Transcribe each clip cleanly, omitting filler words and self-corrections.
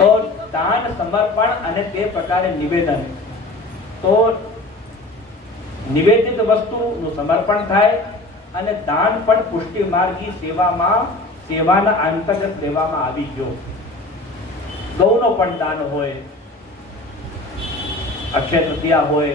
તો દાન, સમર્પણ અને તે પ્રકારે નિવેદન. તો નિવેદિત વસ્તુનું સમર્પણ થાય અને દાન પણ પુષ્ટિ માર્ગી સેવાના અંતર્ગત લેવામાં આવી ગયો. ગૌનો પણ દાન હોય, અક્ષય તૃતીયા હોય,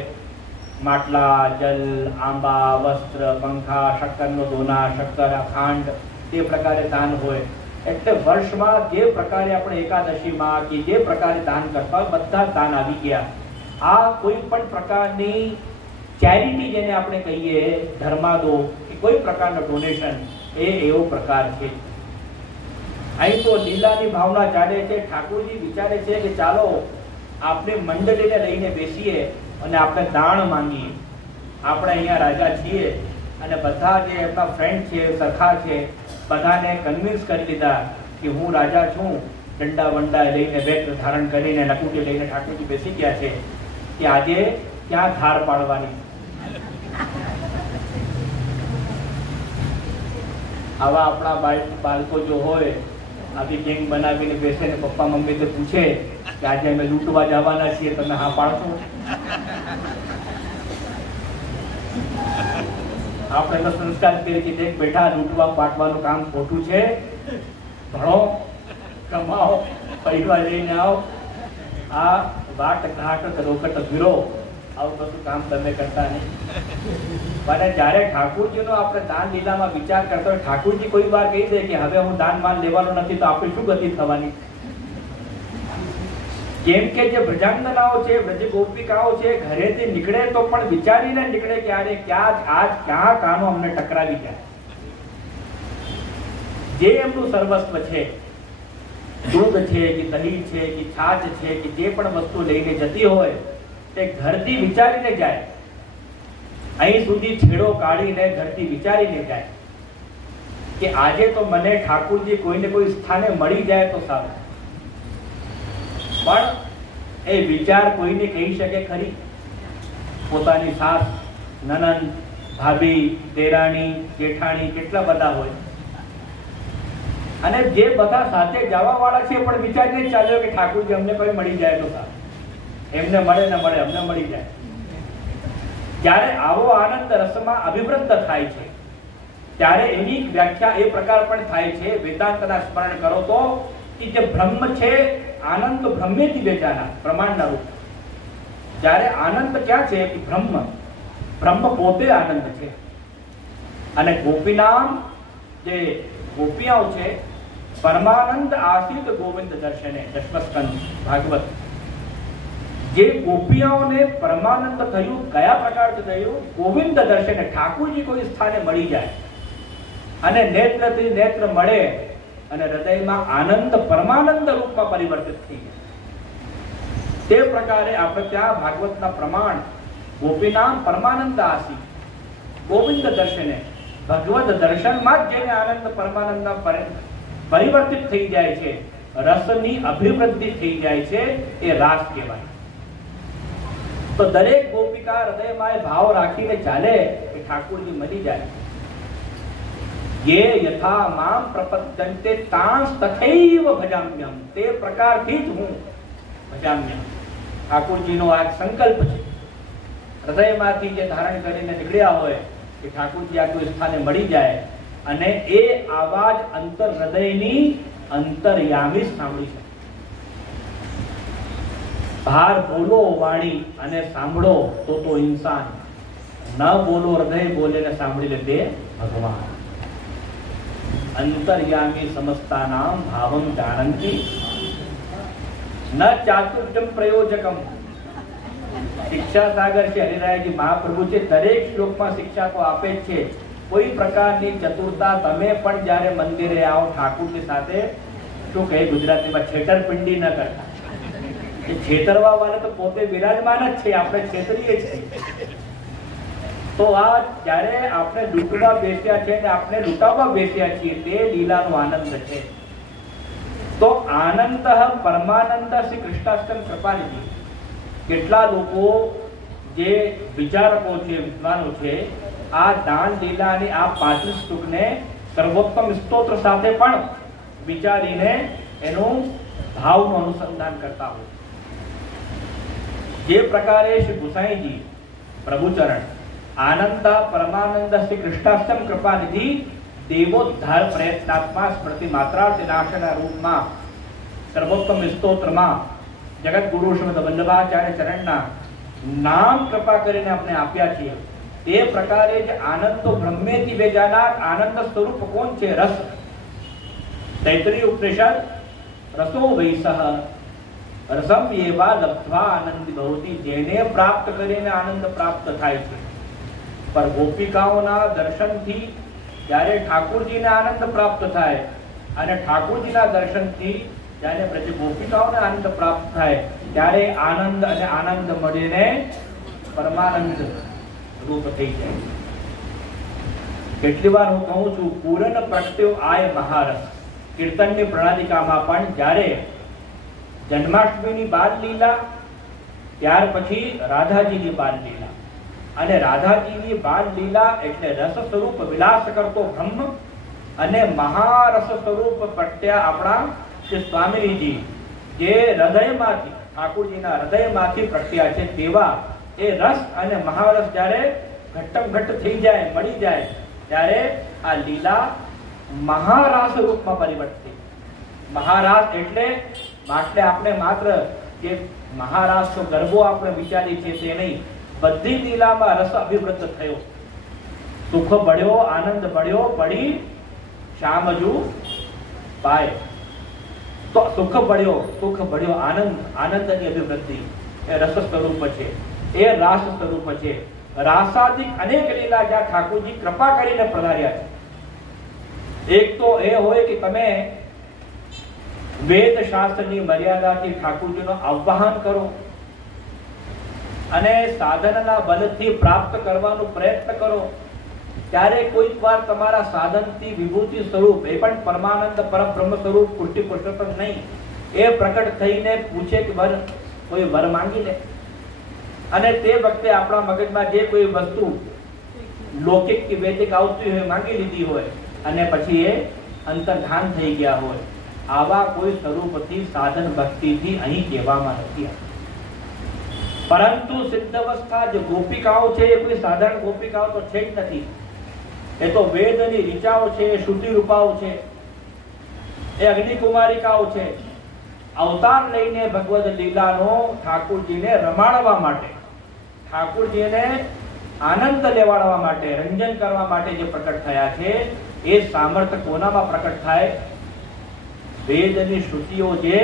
માટલા, જલ, આંબા, વસ્ત્ર, પંખા, શક્કરનો દોના, શક્કર, ખાંડ, તે પ્રકારે દાન હોય. એટલે વર્ષમાં જે પ્રકારે આપણે એકાદશીમાં કે જે પ્રકારે દાન કરતા હોય બધા દાન આવી ગયા. આ કોઈ પણ પ્રકારની ચેરિટી જેને આપણે કહીએ, ધર્માદો કે કોઈ પ્રકારનો ડોનેશન, એ એવો પ્રકાર છે. અહીં તો લીલાની ભાવના ચાલે છે. ઠાકોરજી વિચારે છે કે ચાલો આપણે મંડળીને લઈને બેસીએ અને આપણે દાણ માંગીએ. આપણે અહીંયા રાજા છીએ અને બધા જે એમના ફ્રેન્ડ છે, સખા છે, બધાને કન્વિન્સ કરી લીધા કે હું રાજા છું. દંડા વંડા લઈને, વેત્ર ધારણ કરીને, નકુટી લઈને ઠાકોરજી બેસી ગયા છે કે આજે ક્યાં ધાર પાડવાની. આવા આપણા બાળકો જો હોય, આવી ગેંગ બનાવીને બેસે ને પપ્પા મમ્મી તો પૂછે કે આજે અમે લૂંટવા જવાના છીએ, તમે હા પાડશો? આપણે તો સંસ્કાર કરી કે દેખ બેટા, લૂંટવા પાટવાનું કામ ખોટું છે, ભણો, કમાઓ, પૈસા લઈને આવો, આ વાટ ઘાટ રોકટ ભીરો, આવું બધું કામ તમે કરતા નહીં. અને જ્યારે ઠાકોરજીનો આપણે દાન લીલામાં વિચાર કરતા હોય, ઠાકોરજી કોઈ વાર કહી દે કે હવે હું દાન માન લેવાનો નથી, તો આપણે શું ગતિ થવાની? કેમ કે જે બ્રજાંગનાઓ છે, બ્રજ ગોપિકાઓ છે, ઘરેથી નીકળે તો પણ વિચારીને નીકળે કે આજ ક્યાં કાનો અમને ટકરાવી જાય. જે એમનું સર્વસ્વ છે, દૂધ છે કે દહીં છે કે છાશ છે કે જે પણ વસ્તુ લઈને જતી હોય તે ઘરથી વિચારીને જાય. અહીં સુધી છેડો કાઢીને ઘરથી વિચારીને જાય કે આજે તો મને ઠાકોરજી કોઈને કોઈ સ્થાને મળી જાય તો સારું. પણ એ વિચાર કોઈને કહી શકે ખરી? પોતાની સાસ, નનંદ, ભાભી, દેરાણી, જેઠાણી કેટલા બધા હોય, અને જે બધા સાથે જવા વાળા છે પણ વિચારીને ચાલ્યો કે ઠાકોરજી અમને કોઈ મળી જાય તો સારું. એમને મળે ને મળે, અમને મળી જાય. જ્યારે આવો આનંદ રસમાં અભિવૃદ્ધ થાય છે ત્યારે એની વ્યાખ્યા એ પ્રકાર પણ થાય છે. વેદાંતના સ્મરણ કરો તો કે જે બ્રહ્મ છે, આનંદ બ્રહ્મેથી વેચાના, પ્રમાણના રૂપ. જ્યારે આનંદ ક્યાં છે કે બ્રહ્મ પોતે આનંદ છે. અને ગોપીનામ જે ગોપિયાઓ છે, પરમાનંદ આસિત ગોવિંદ દર્શને, દશમસ્કંદ ભાગવત. જે ગોપિયાઓને પરમાનંદ થયું, કયા પ્રકારથી થયું? ગોવિંદ દર્શને, ઠાકોરજી કોઈ સ્થાને મળી જાય અને નેત્રથી નેત્ર મળે અને હૃદયમાં આનંદ પરમાનંદ રૂપમાં પરિવર્તિત થઈ જાય. તે પ્રકારે આપણે ત્યાં ભાગવતના પ્રમાણ ગોપીનામ પરમાનંદ આસી ગોવિંદ દર્શને, ભગવદ દર્શનમાં જ જેને આનંદ પરમાનંદના પરિવર્તિત થઈ જાય છે, રસની અભિવૃદ્ધિ થઈ જાય છે, એ રાસ કહેવાય. તો દરેક ગોપિકા હૃદયમાં એ ભાવ રાખીને ચાલે કે ઠાકોરજી મળી જાય. યે યથા મામ પ્રપદ્યન્તે તાંસ તથૈવ ભજામ્યહમ, તે પ્રકારથી જ હું ભજામ્યહમ. ઠાકોરજીનો આ સંકલ્પ છે, હૃદયમાંથી જે ધારણ કરીને નીકળ્યા હોય કે ઠાકોરજી આ કોઈ સ્થાને મળી જાય, અને એ આવાજ અંતર હૃદયની અંતર્યામી સાંભળી શકે. બહાર બોલો વાણી અને સાંભળો તો ઇન્સાન, ન બોલો હૃદય બોલે ને સાંભળી લે તે ભગવાન. અંતર્યામી સમસ્તાનામ ભાવમ જાનંતી ન ચાતુર્યમ પ્રયોજકમ. શિક્ષા સાગર છે હરિરાયજી મહાપ્રભુ છે, દરેક શ્લોકમાં શિક્ષા તો આપે જ છે. કોઈ પ્રકારની ચતુરતા તમે પણ જ્યારે મંદિરે આવો ઠાકોરજી સાથે, શું કહે ગુજરાતીમાં, છેતરપિંડી ન કરતા. છેતરવા વાળા તો પોતે વિરાજમાન જ છે, આપણે છેતરીએ છીએ. તો આ જ્યારે આપણે લૂંટવા બેસ્યા છે ને આપણે લૂંટાવવા બેસ્યા છીએ, તે લીલાનો આનંદ છે. તો આનંદ પરમાનંદ શ્રી કૃષ્ણાષ્ટમ કૃપાનિધિ. કેટલા લોકો જે વિચારકો છે, વિદ્વાનો છે, આ દાન લીલાની આ 35 સ્તુકને સર્વોત્તમ સ્તોત્ર સાથે પણ વિચારીને એનું ભાવનું અનુસંધાન કરતા હોય. જે પ્રકારે શ્રી ગુસાઈજી પ્રભુચરણ આનંદ પરમાનંદ શ્રી કૃષ્ણાષ્ટમ કૃપાનિધિ દેવોદ્ધાર પ્રયત્નાત્મા સ્મૃતિ માત્રાર્થ નાશના રૂપમાં સર્વોત્તમ સ્તોત્રમાં જગત ગુરુ શ્રીમદ વલ્લભાચાર્ય ચરણના નામ કૃપા કરીને આપણે આપ્યા છીએ. તે પ્રકારે જ આનંદ તો બ્રહ્મેથી વેજાનાર આનંદ સ્વરૂપ કોણ છે? રસ. તૈત્રીય ઉપનિષદ રસો વૈસહ રસમ એવા લબ્ધ્વા આનંદ ભવતી, જેને પ્રાપ્ત કરીને આનંદ પ્રાપ્ત થાય છે. પર ગોપિકાઓના દર્શનથી જ્યારે ઠાકોરજીને આનંદ પ્રાપ્ત થાય અને ઠાકોરજીના દર્શનથી જ્યારે બ્રજ ગોપિકાઓને આનંદ પ્રાપ્ત થાય ત્યારે આનંદ અને આનંદ મળીને પરમાનંદ રૂપ થઈ જાય. કેટલી વાર હું કહું છું, પૂરણ પ્રગટ્યો આય મહારસ. કીર્તનની પ્રણાલિકામાં પણ જ્યારે જન્માષ્ટમીની બાલ લીલા, ત્યાર પછી રાધાજીની બાલ લીલા, અને રાધાજીની બાલ લીલા એટલે રસ સ્વરૂપ વિલાસ કરતો બ્રહ્મ, અને મહારસ સ્વરૂપ પ્રગટ્યા આપણા શ્રી સ્વામીજી, જે હૃદયમાંથી ઠાકોરજીના હૃદયમાંથી પ્રગટ્યા છે, તેવા એ રસ અને મહારસ જ્યારે ઘટ્ટમ ઘટ્ટ થઈ જાય, મળી જાય, ત્યારે આ લીલા મહારાસ રૂપમાં પરિવર્તિત. મહારાસ એટલે આપણે માત્ર કે મહારાસ તો ગરબો આપણે વિચારી છે તે નહીં, બધી લીલામાં રસ અભિવૃદ્ધ થયો. સુખ બળ્યો, આનંદ બળ્યો, પડી શામજુ પાય. તો સુખ બળ્યો આનંદની અભિવૃદ્ધિ એ રસ સ્વરૂપ છે, એ રાસ સ્વરૂપ છે. રાસાદિક અનેક લીલા જ્યાં ઠાકોરજી કૃપા કરીને પધાર્યા છે. એક તો એ હોય કે તમે વેદ શાસ્ત્રની મર્યાદાથી ઠાકોરજીનું આવાહન કરો અને સાધનના બલથી પ્રાપ્ત કરવાનો પ્રયત્ન કરો, ત્યારે કોઈક વાર તમારા સાધનથી વિભૂતિ સ્વરૂપ, એ પણ પરમાનંદ પરબ્રહ્મ સ્વરૂપ પુષ્ટિ પુરુષોત્તમ નહીં, એ પ્રકટ થઈને પૂછે કે કોઈ વર માંગી લે. અને તે વખતે આપણા મગજમાં જે કોઈ વસ્તુ લૌકિક કે વૈદિક આવતી હોય માંગી લીધી હોય અને પછી એ અંતર્ધાન થઈ ગયા હોય, આવા કોઈ સ્વરૂપથી સાધન ભક્તિથી અહીં કહેવામાં નથી. પરંતુ સિદ્ધ અવસ્થા જે ગોપિકાઓ છે એ કોઈ સાધારણ ગોપિકાઓ તો છે જ નથી. એ તો વેદની રીચાઓ છે, શ્રુતિ રૂપાઓ છે, એ અગ્નિકુમારિકાઓ છે. અવતાર લઈને ભગવદ લીલાનો ઠાકોરજીને રમાડવા માટે, ઠાકોરજીને આનંદ લેવાડવા માટે, રંજન કરવા માટે જે પ્રકટ થયા છે, એ સામર્થ્ય કોનામાં પ્રકટ થાય? વેદની શ્રુતિઓ જે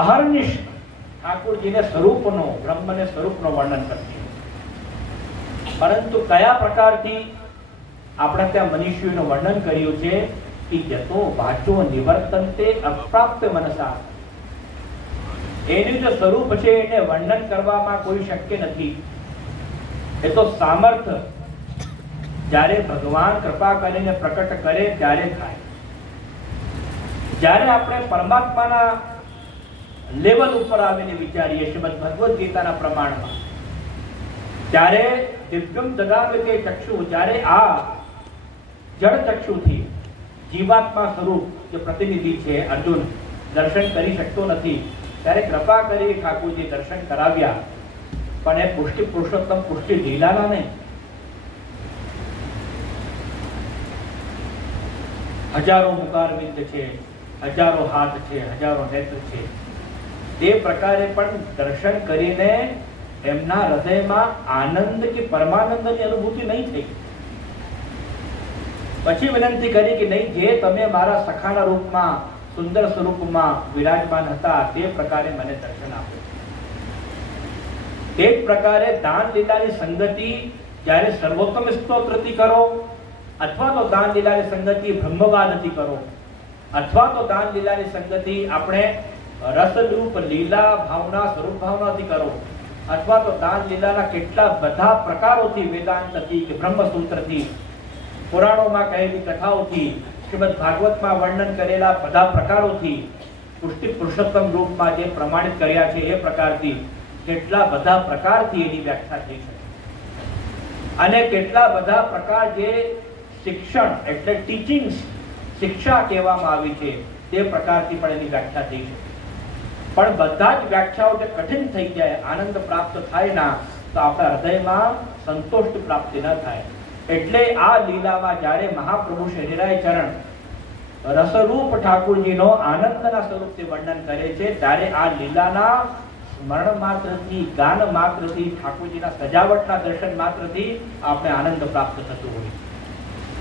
અહર્નિશ ઠાકોરજીને સ્વરૂપનો, બ્રહ્મને સ્વરૂપનો વર્ણન કરતી. પરંતુ કયા પ્રકારથી આપણે ત્યાં મનુષ્યનું વર્ણન કર્યું છે કે જતો વાચો નિવર્તન્તે અપ્રાપ્ત મનસા. એનું જે સ્વરૂપ છે એને વર્ણન કરવામાં કોઈ શક્ય નથી. એ તો સામર્થ્ય જ્યારે ભગવાન કૃપા કરીને પ્રકટ કરે ત્યારે થાય. જ્યારે આપણે પરમાત્માના લેવલ ઉપર આવીને વિચારીએ શ્રીમદ ભગવદ ગીતાના પ્રમાણમાં, ત્યારે દિવ્યમ દદામિ તે ચક્ષુ, જ્યારે આ જળ ચક્ષુથી જીવાત્મા સ્વરૂપ જે પ્રતિનિધિ છે અર્જુન દર્શન કરી શકતો નથી, ત્યારે કૃપા કરી ઠાકોરજી દર્શન કરાવ્યા. પણ એ પુષ્ટિ પુરુષોત્તમ પુષ્ટિ લીલાના નહીં. હજારો મુખારવિંદ છે, હજારો હાથ છે, હજારો નેત્ર છે, તે પ્રકારે પણ દર્શન કરીને એમના હૃદયમાં આનંદ કે પરમાનંદની અનુભૂતિ નહીં થઈ. પછી વિનંતી કરી કે નહીં, જે તમે મારા સખાના રૂપમાં, સુંદર સ્વરૂપમાં વિરાજમાન હતા, તે પ્રકારે મને દર્શન આપો. તે જ પ્રકારે દાન લીલાની સંગતિ જ્યારે સર્વોત્તમ સ્તોત્રથી કરો, અથવા તો દાન લીલાની સંગતિ બ્રહ્મવાદથી કરો, અથવા તો દાન લીલાની સંગતિ આપણે રસરૂપ લીલા ભાવના સ્વરૂપ ભાવનાથી કરો, અથવા તો દાન લીલાના કેટલા બધા પ્રકારોથી, વેદાંતથી કે બ્રહ્મસૂત્રથી, પુરાણોમાં કહેલી કથાઓથી, શ્રીમદ ભાગવતમાં વર્ણન કરેલા બધા પ્રકારોથી, પુષ્ટિ પુરુષોત્તમ રૂપમાં જે પ્રમાણિત કર્યા છે એ પ્રકારથી, કેટલા બધા પ્રકારથી એની વ્યાખ્યા થઈ શકે. અને કેટલા બધા પ્રકાર જે શિક્ષણ એટલે ટીચિંગ્સ, શિક્ષા કહેવામાં આવી છે, તે પ્રકારથી પણ એની વ્યાખ્યા થઈ છે. પણ બધા જ વ્યાખ્યાઓ જે કઠિન થઈ જાય, આનંદ પ્રાપ્ત થાય ના, તો આપણા હૃદયમાં સંતોષ પ્રાપ્તિ ન થાય. એટલે આ લીલામાં જ્યારે મહાપ્રભુ શ્રી હરિરાય ચરણ રસરૂપ ઠાકોરજીનો આનંદના સ્વરૂપથી વર્ણન કરે છે, ત્યારે આ લીલાના સ્મરણ માત્રથી, ગાન માત્રથી, ઠાકોરજીના સજાવટના દર્શન માત્રથી આપણે આનંદ પ્રાપ્ત થતું હોય.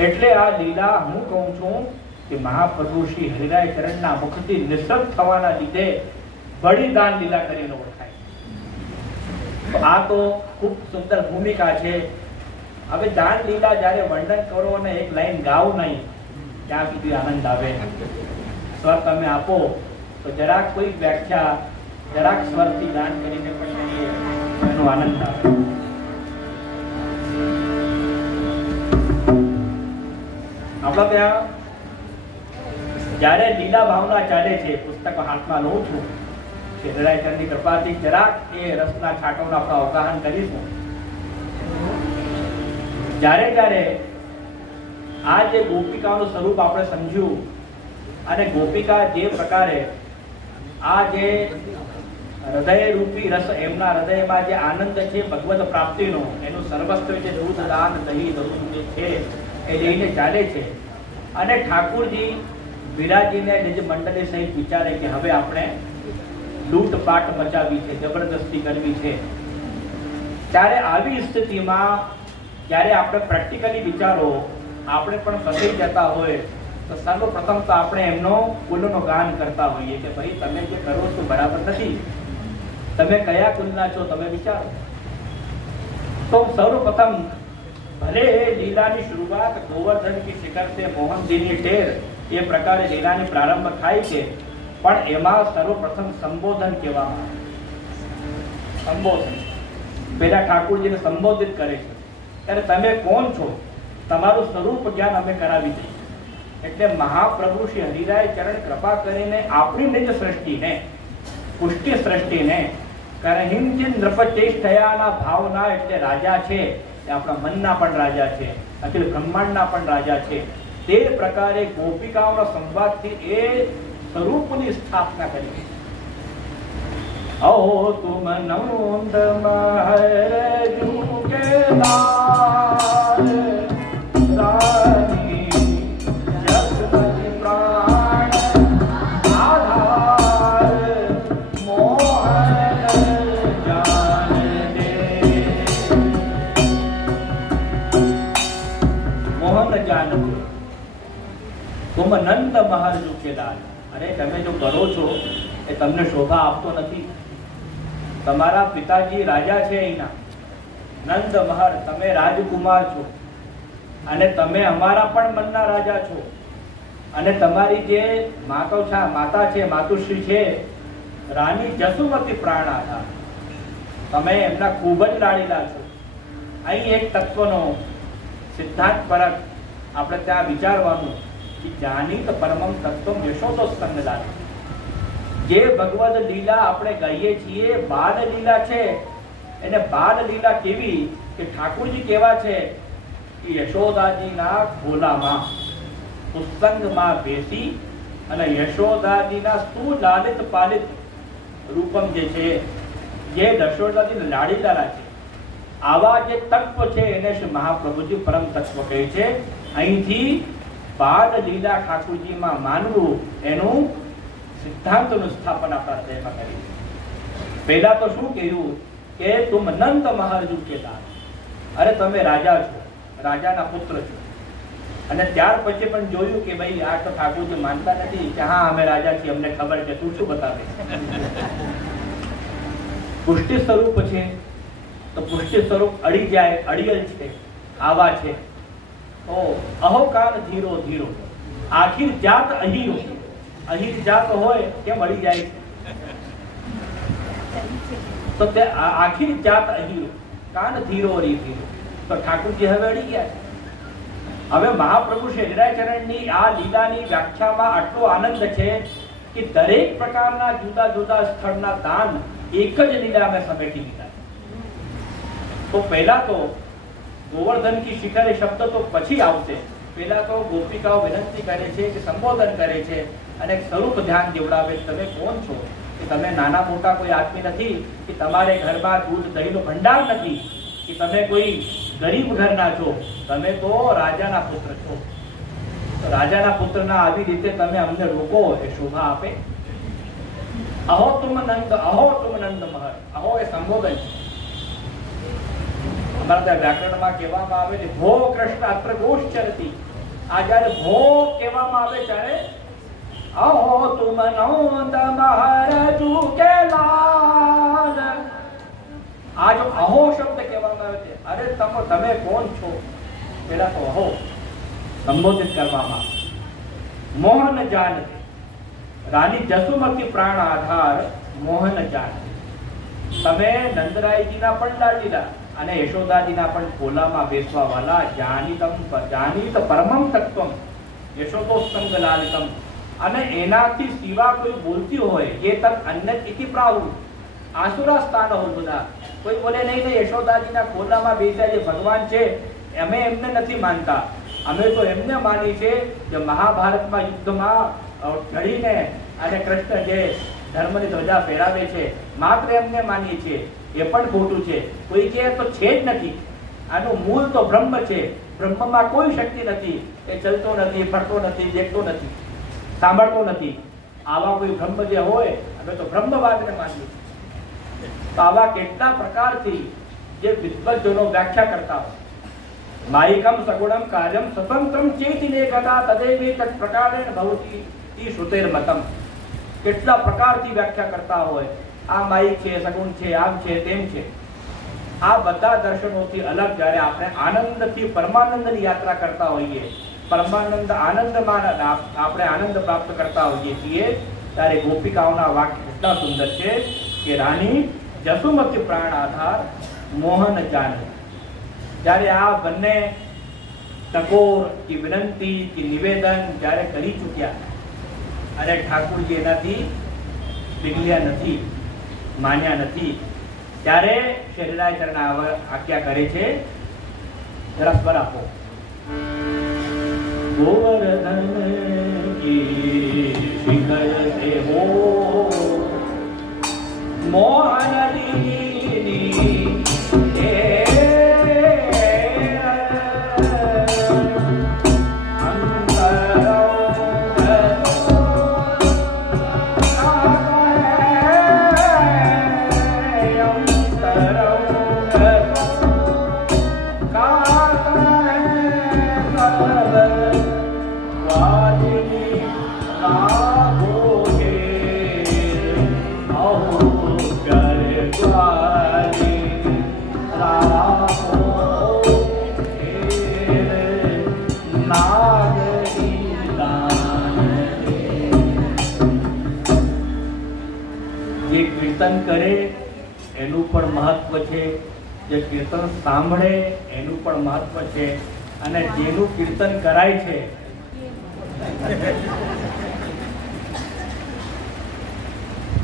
એટલે આ લીલા હું કહું છું કે મહાપ્રભુ શ્રી હરિરાય ચરણના મુખથી નિસર્ગ થવાના લીધે બળીદાન લીલા કરીને ઓળખાય. આ તો ખૂબ સુંદર ભૂમિકા છે. હવે દાન લીલા જ્યારે વર્ણન કરો અને એક લાઈન ગાવ નહીં, ત્યાં સુધી આનંદ આવે. સ્વર તમે આપો તો જરાક કોઈ વ્યાખ્યા જરાક સ્વરથી ગાન કરીને પણ કરીએ એનો આનંદ આવે. આપણા ત્યાં જ્યારે લીલા ભાવના ચાલે છે, પુસ્તક હાથમાં લઉં છું, હરિરાયચંદની કૃપાથી જરાક એ રસના છાંટોનું આપણે અવગાહન કરીશું. જ્યારે જ્યારે આ જે ગોપિકાઓનું સ્વરૂપ આપણે સમજ્યું અને ગોપિકા જે પ્રકારે આ જે હૃદય રૂપી રસ, એમના હૃદયમાં જે આનંદ છે ભગવત પ્રાપ્તિનો, એનું સર્વસ્વ જે દૂધ દાન દહીં દૂધ જે છે એ લઈને ચાલે છે. અને ઠાકુરજી વિરાજીને નિજ મંડળી સહિત વિચારે કે હવે આપણે લૂંટપાટ મચાવી છે, જબરદસ્તી કરવી છે. ત્યારે આવી સ્થિતિમાં જ્યારે આપણે પ્રેક્ટિકલી વિચારો, આપણે પણ ફસાઈ જતા હોય તો સર્વપ્રથમ તો આપણે એમનો કુલનો ગાન કરતા હોઈએ કે ભાઈ તમે જે કરો છો બરાબર નથી, તમે કયા કુલના છો તમે વિચારો. તો સર્વપ્રથમ ભલે લીલાની શરૂઆત ગોવર્ધન કી શિખર સે મોહનજીની ટેર એ પ્રકારે લીલાની પ્રારંભ થાય છે, પણ એમાં સર્વપ્રથમ સંબોધન કહેવામાં આવે. સંબોધન પેલા ઠાકોરજીને સંબોધિત કરે છે, ત્યારે તમે કોણ છો, તમારું સ્વરૂપ જ્ઞાન અમે કરાવી દઈએ. એટલે મહાપ્રભુ શ્રી હરિરાય ચરણ કૃપા કરીને આપણી નિજ સૃષ્ટિને, પુષ્ટિ સૃષ્ટિને કરહિંચિન નૃપચેષ્ટયાના ભાવના, એટલે રાજા છે એ આપણા મનના પણ રાજા છે, અખિલ બ્રહ્માંડના પણ રાજા છે. તે પ્રકારે ગોપિકાઓના સંવાદથી એ સ્વરૂપની સ્થાપના કરી. અહો તુમ નંદ મહરજુ કે લાલ રાની જગત પ્રાણ આધાર મોહન જાન દે. મોહન જાન દે તુમ નંદ મહરજુ કે લાલ. અરે તમે જો કરો છો એ તમને શોભા આપતો નથી. તમારા પિતાજી રાજા છે અહીંના, નંદ મહર, તમે રાજકુમાર છો અને તમે અમારા પણ મનના રાજા છો. અને તમારી જે માતા છે, માતુશ્રી છે, રાની જસુમતી પ્રાણાધા, તમે એમના ખૂબ જ લાડીલા છો. અહીં એક તત્વનો સિદ્ધાંત પરક આપણે ત્યાં વિચારવાનું કે જાનિત પરમમ તત્વમ યશોદો સ્કંદદાન. જે ભગવદ લીલા આપણે ગાઈએ છીએ બાલ લીલા છે, એને બાલ લીલા કેવી કે ઠાકોરજી કેવા છે કે યશોદાજીના ખોલામાં ઉત્સંગમાં બેસી અને યશોદાજીના સુલાલિત પાલિત રૂપમ જે છે, જે યશોદાજી લાડીલાલા છે, આવા જે તત્વ છે એને શ્રી મહાપ્રભુજી પરમ તત્વ કહે છે. અહીંથી બાલ લીલા ઠાકોરજીમાં માનવું એનું સિદ્ધાંતનું સ્થાપન આપણા હૃદયમાં કરી. પહેલા તો શું કહ્યું કે તુમ નંદ મહરજુ કે લાલ. અરે તમે રાજા છો, રાજાના પુત્ર છો. અને ત્યાર પછી પણ જોયું કે ભાઈ આ તો ઠાકોરજી માનતા નથી કે હા અમે રાજા છીએ, અમને ખબર છે, તું શું બતાવે. પુષ્ટિ સ્વરૂપ છે તો પુષ્ટિ સ્વરૂપ અડી જાય, અડિયલ છે, આવા છે. તો અહોકાન ધીરો ધીરો, આખિર જાત અહીરો. અહીર જાત હોય કેમ અડી જાય? તો તે આખિર જાત અહીરો, કાન ધીરો રી ધીરો. તો ઠાકોરજી હવે અડી ગયા છે. હવે મહાપ્રભુ શ્રી હરિરાય ચરણની આ લીલાની વ્યાખ્યામાં આટલો આનંદ છે કે દરેક પ્રકારના જુદા જુદા સ્થળના દાન એક જ લીલા અમે સમેટી દીધા. તો પહેલા તો ગોવર્ધન કી શિખરે શબ્દ તો પછી આવશે. પહેલા તો ગોપિકાઓ વિનંતી કરે છે કે સંબોધન કરે છે અને સ્વરૂપ ધ્યાન દેવડાવે તમે કોણ છો, કે તમે નાના મોટા કોઈ આદમી નથી, કે તમારે ઘરમાં દૂધ દહીંનો ભંડાર નથી, કે તમે કોઈ ગરીબ ઘરના છો, તમે તો રાજાના પુત્ર છો. રાજાના પુત્રના આવી રીતે તમે અમને રોકો એ શોભા આપે? અહો તુમ નંદ મહર. અહો એ સંબોધન છે. અમારા ત્યાં વ્યાકરણમાં કહેવામાં આવે છે ભો કૃષ્ણ અત્ર ગોશ્ચરતી. આ જ્યારે ભો કહેવામાં આવે ત્યારે અહો તુમ નંદ મહારાજુ કે લાલ. આ જો અહો શબ્દ કહેવામાં આવે છે, અરે તમે કોણ છો, પેલા તો અહો સંબોધિત કરવામાં. મોહન જાન, રાની જસુમતી પ્રાણ આધાર મોહન જાન. તમે નંદરાયજીના પણ લાડીલા અને યશોદાજીના પણ ખોલામાં બેસવા વાલા જાનીત પરમમ તત્વમ યશોદો સંગ લાલિતમ. અને એનાથી સિવા કોઈ બોલતી હોય એ તક અન્ય ઇતિ પ્રાહુ આસુરા સ્થાન હોય. બધા કોઈ બોલે નહીં યશોદાજીના ખોલામાં બેસ્યા જે ભગવાન છે અમે એમને નથી માનતા, અમે તો એમને માની છે જે મહાભારતમાં યુદ્ધમાં લડીને અને કૃષ્ણ જે ધર્મની ધ્વજા ફેરાવે છે, માત્ર એમને માનીએ છીએ. એ પણ ખોટું છે. કોઈ કહે તો છે જ નથી. આનું મૂળ તો બ્રહ્મ છે. બ્રહ્મમાં કોઈ શક્તિ નથી. એ ચલતો નથી, ફરતો નથી, દેખતો નથી, સાંભળતો નથી. આવા કોઈ બ્રહ્મ જે હોય અમે તો બ્રહ્મવાદને માનીએ. તો આવા કેટલા પ્રકારથી જે વિદ્વજ્જનો વ્યાખ્યા કરતા હોય, માયિકમ સગુણમ કાર્યમ સ્વતંત્રમ ચેતિને ગતા તદેવી તત્ પ્રકારેણ ભવતિ ઈ શ્રુતેર મતમ. કેટલા પ્રકારથી વ્યાખ્યા કરતા હોય, આ માયિક છે, સગુણ છે, આમ છે, તેમ છે. આ બધા દર્શનોથી અલગ જ્યારે આપણે આનંદથી પરમાનંદની યાત્રા કરતા હોઈએ, પરમાનંદ આનંદમાં આપણે આનંદ પ્રાપ્ત કરતા હોઈએ છીએ, ત્યારે ગોપિકાઓના વાક્ય કેટલા સુંદર છે કે રાની જસુમતી પ્રાણ આધાર મોહન જાન. જ્યારે આ બંને ટકોર કે વિનંતી કે નિવેદન જ્યારે કરી ચૂક્યા અને ઠાકુરજી એનાથી પીગલ્યા નથી, માન્યા નથી, ત્યારે શરીરાય ચરણ આજ્ઞા કરે છે. જરા સ્વર આપો. ગોવર્ધન કી શિખર તે હો મોહન લીની કીર્તન કરે એનું પણ મહત્વ છે, જે કીર્તન સાંભળે એનું પણ મહત્વ છે, અને જેનું કીર્તન કરાય છે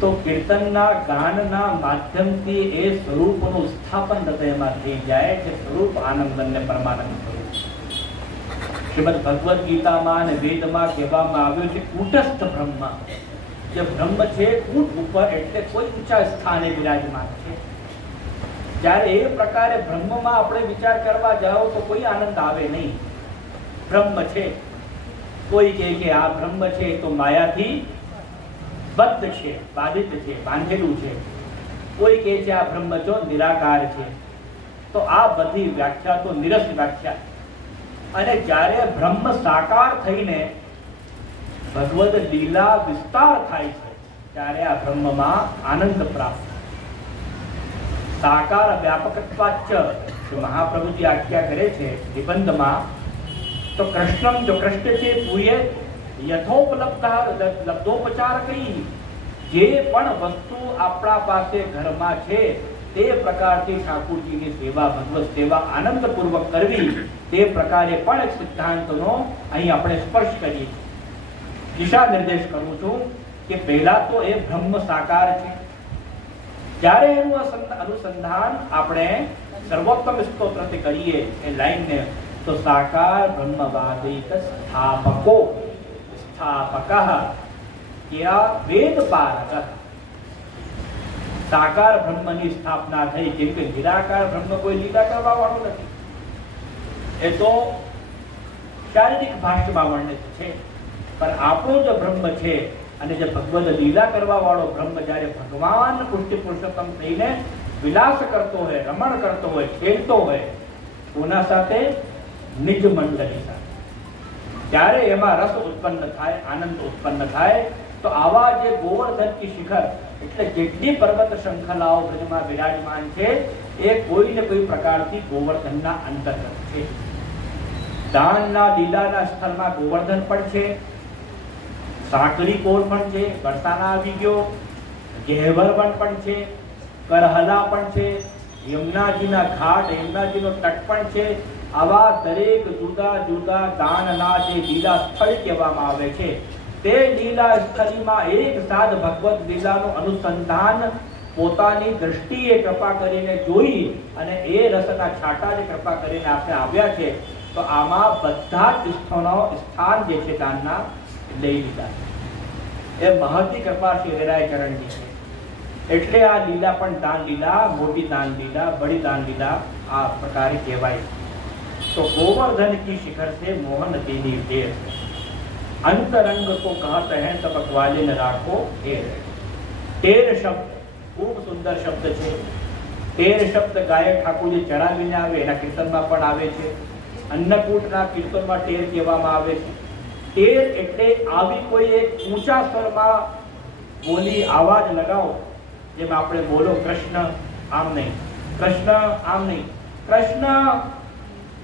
તો કીર્તનના ગાનના માધ્યમથી એ સ્વરૂપનું સ્થાપન હૃદયમાં થઈ જાય છે. સ્વરૂપ આનંદ અને પરમાનંદ સ્વરૂપ. શ્રીમદ ભગવદ ગીતામાં અને વેદમાં કહેવામાં આવ્યું છે કૂટસ્થ બ્રહ્મ. જે બ્રહ્મ છે કૂટ ઉપર એટલે કોઈ ઊંચા સ્થાને વિરાજમાન છે. જ્યારે એ પ્રકારે બ્રહ્મમાં આપણે વિચાર કરવા જાઓ તો કોઈ આનંદ આવે નહીં. બ્રહ્મ છે, કોઈ કહે કે આ બ્રહ્મ છે તો માયાથી બદ્ધ છે, બાધિત છે, બાંધેલું છે. કોઈ કહે છે આ બ્રહ્મ જો નિરાકાર છે. તો આ બધી વ્યાખ્યા તો નિરસ વ્યાખ્યા. અને જ્યારે બ્રહ્મ સાકાર થઈને ભગવદ લીલા વિસ્તાર થાય છે ત્યારે આ બ્રહ્મમાં આનંદ પ્રાપ્ત. સાકાર વ્યાપકત્વાચ્ય જો મહાપ્રભુજી આજ્ઞા કરે છે નિબંધમાં, તો કૃષ્ણમ જો કૃષ્ણ છે પૂર્ય લબ્ધોપચાર કરી. જે પણ વસ્તુ આપણા પાસે ઘરમાં છે તે પ્રકારથી ઠાકુરજીની સેવા, ભગવત સેવા આનંદપૂર્વક કરવી, તે પ્રકારે પણ એક સિદ્ધાંતનો અહીં આપણે સ્પર્શ કરીએ છીએ. દિશા નિર્દેશ કરું છું કે પહેલા તો એ બ્રહ્મ સાકાર છે. જ્યારે એનું અનુસંધાન આપણે સર્વોત્તમ સ્તોત્રથી કરીએ એ લાઈનને, તો સાકાર બ્રહ્મવાદિક સ્થાપકો સ્થાપક કે આ વેદ પારક સાકાર બ્રહ્મની સ્થાપના થઈ, કેમ કે નિરાકાર બ્રહ્મ કોઈ લીલા કરવા વાળો નથી. એ તો શારીરિક ભાષામાં વર્ણિત છે, પણ આપણો જે બ્રહ્મ છે અને જે ભગવદ લીલા કરવા વાળો બ્રહ્મ જ્યારે ભગવાન પુષ્ટિ પુરુષોત્તમ થઈને વિલાસ કરતો હોય, રમણ કરતો હોય, ખેલતો હોય કોના સાથે? નિજ મંડળી સાથે. ત્યારે એમાં રસ ઉત્પન્ન થાય, આનંદ ઉત્પન્ન થાય. તો આવા જે ગોવર્ધન કી શિખર એટલે જેટલી પર્વત શૃંખલાઓ બ્રજમાં વિરાજમાન છે એ કોઈ ને કોઈ પ્રકારથી ગોવર્ધનના અંતર્ગત છે. દાનના લીલાના સ્થળમાં ગોવર્ધન પણ છે, સાંકળી કોર પણ છે, બરસાના આવી ગયો, ગહેવર પણ છે, કરહલા પણ છે, યમુનાજીના ઘાટ, યમુનાજીનો તટ પણ છે. આવા દરેક જુદા જુદા દાનના જે લીલા સ્થળ કહેવામાં આવે છે તે લીલા સ્થળીમાં એક સાથ ભગવત લીલાનું અનુસંધાન પોતાની દ્રષ્ટિએ કૃપા કરીને જોઈ અને એ રસના છાંટા જે કૃપા કરીને આપણે આવ્યા છે, તો આમાં બધા જ સ્થાન જે છે દાનના લઈ લીધા. એ મહતી કૃપા શ્રી વેરાય ચરણની છે. એટલે આ લીલા પણ દાન લીલા, મોટી દાન લીલા, બડી દાન લીલા આ પ્રકારે કહેવાય. तो गोवर्धन की शिखर से मोहन तेनी ढेर, अंतरंग को कहते हैं तब ग्वाले न राखो ढेर. ढेर शब्द खूब सुंदर शब्द છે. ઢેર શબ્દ ગાયક ઠાકોરજી ચડાવીને આવે એના કીર્તનમાં પણ આવે છે. અન્નકૂટના કીર્તનમાં ઢેર કહેવામાં આવે છે. ઢેર એટલે આવી કોઈ એક ઊંચા સ્વરમાં બોલી આવાજ લગાવો, જેમ આપણે બોલો કૃષ્ણ આમ નહીં, કૃષ્ણ આમ નહીં, કૃષ્ણ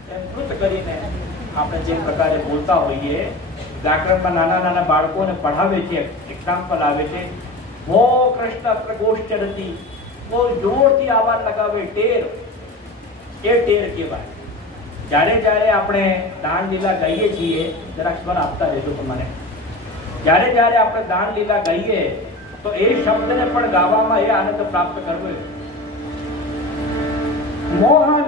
નૃત્ય કરીને આપણે જે પ્રકારે બોલતા હોઈએ. વ્યાકરણમાં નાના નાના બાળકોને પઢાવે છે, એક્ઝામ્પલ આવે છે, હો કૃષ્ણ પ્રગોષ્ઠરતી, બહુ જોરથી અવાજ લગાવે, ટેર, એ ટેર કહેવાય. જ્યારે જ્યારે આપણે દાન લીલા ગાઈએ છીએ, જરાક સ્વર આપતા રહેજો તમારે, જ્યારે જ્યારે આપણે દાન લીલા ગાઈએ તો એ શબ્દને પણ ગાવામાં એ આનંદ પ્રાપ્ત કરવો. મોહન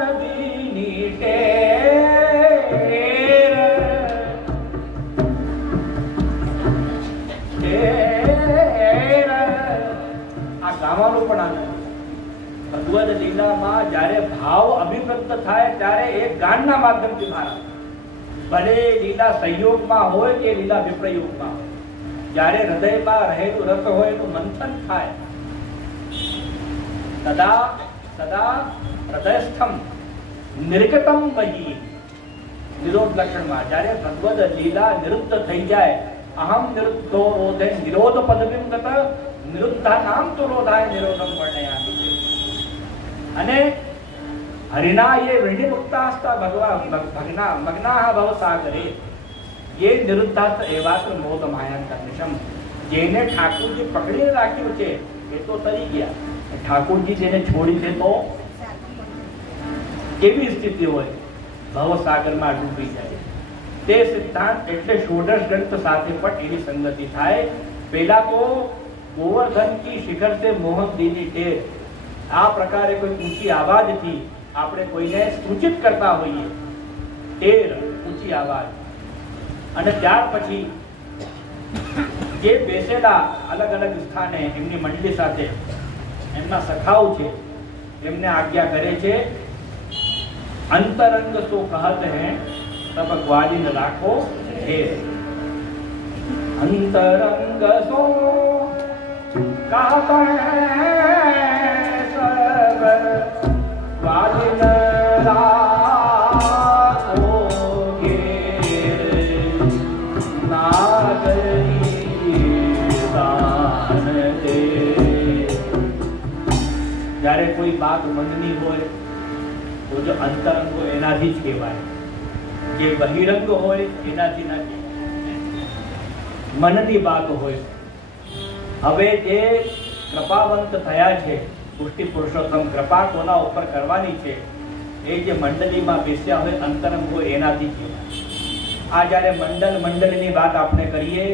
આ ગાવાનું પણ આનંદ. ભગવદ લીલામાં જ્યારે ભાવ અભિવ્યક્ત થાય ત્યારે એક ગાનના માધ્યમથી મારા ભલે લીલા સંયોગમાં હોય કે લીલા વિપ્રયોગમાં હોય, જ્યારે હૃદયમાં રહેલું રસ હોય એનું મંથન થાય, સદા સદા હૃદયસ્થમ નિર્ગતમ વહી, નિરોધ લક્ષણમાં જ્યારે ભગવદ લીલા નિરુદ્ધ થઈ જાય, અહમ નિરુદ્ધો રોધે નિરોધ પદવીમ ગત નિરુદ્ધા નામ તો રોધાય નિરોધમ વર્ણયામિ. અને હરિના એ વિનિમુક્તાસ્તા ભગવાન ભગના મગ્નાહ ભવ સાગરે, ये નિરુદ્ધાસ્ત એવાત્ર મોહ માયાંતરનિશમ. જેને ઠાકોરજી પકડીને રાખ્યું છે એ તો તરી ગયા, ઠાકોરજી જેને છોડી છે તો કેવી સ્થિતિ હોય? ભવસાગરમાં ડૂબી જાય. તે સિદ્ધાંત એટલે ષોડશ ગ્રંથ સાથે પણ એની સંગતિ થાય. પહેલા તો ગોવર્ધન કી શિખર से મોહન દીની ઢેર, આ પ્રકારે કોઈ ઊંચી આવાજથી આપણે કોઈને સૂચિત કરતા હોઈએ, ઢેર ઊંચી આવાજ. અને ત્યાર પછી જે બેસેલા અલગ અલગ સ્થાને એમની મંડળી સાથે એમના સખાઓ છે એમને આજ્ઞા કરે છે, अंतरंग सो कहत हैं तब ग्वालिन राखो ढेर. अंतरंग सो कहत हैं सब ग्वालिन राखो ढेर. नागरी दान दे. જ્યારે કોઈ બાત મનની હોય તો જો અંતરંગ હોય એનાથી જ કહેવાય, જે બહિરંગ હોય એનાથી ના કહેવાય, મનની વાત હોય. હવે જે કૃપાવંત થયા છે પુષ્ટિ પુરુષોત્તમ, કૃપા કોના ઉપર કરવાની છે એ જે મંડળીમાં બેસ્યા હોય અંતરંગ હોય એનાથી કહેવાય. આ જ્યારે મંડળની વાત આપણે કરીએ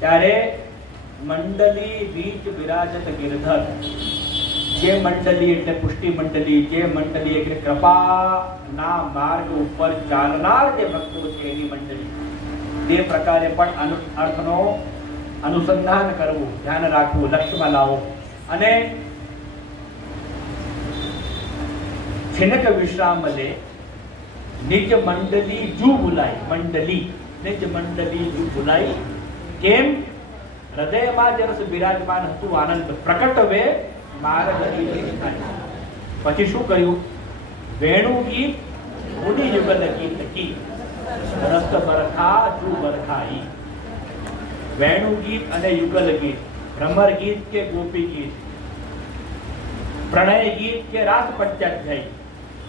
ત્યારે મંડળી બીચ વિરાજત ગિરધર, જે મંડળી એટલે પુષ્ટિ મંડળી, જે મંડળી એટલે કૃપાના માર્ગ ઉપર ચાલનાર જે ભક્તો છે એની મંડળી. તે પ્રકારે પણ અર્થનો અનુસંધાન કરવું, ધ્યાન રાખવું, લક્ષ્યમાં લાવો. અને છિનક વિશ્રામ લે નિજ મંડલી જુ ભૂલાઈ. મંડલી, નિજ મંડલી જુ ભૂલાઈ. કેમ? હૃદયમાં જે રસ બિરાજમાન હતું આનંદ પ્રકટ વે માર્ગ. પછી શું કહ્યું? વેણુ ગીત મુનિ યુગલ ગીત કી રસ બરખા જુ બરખાઈ. વેણુ ગીત અને યુગલ ગીત, ભ્રમર ગીત કે ગોપી ગીત, પ્રણય ગીત કે રાસ પંચાધ્યાય,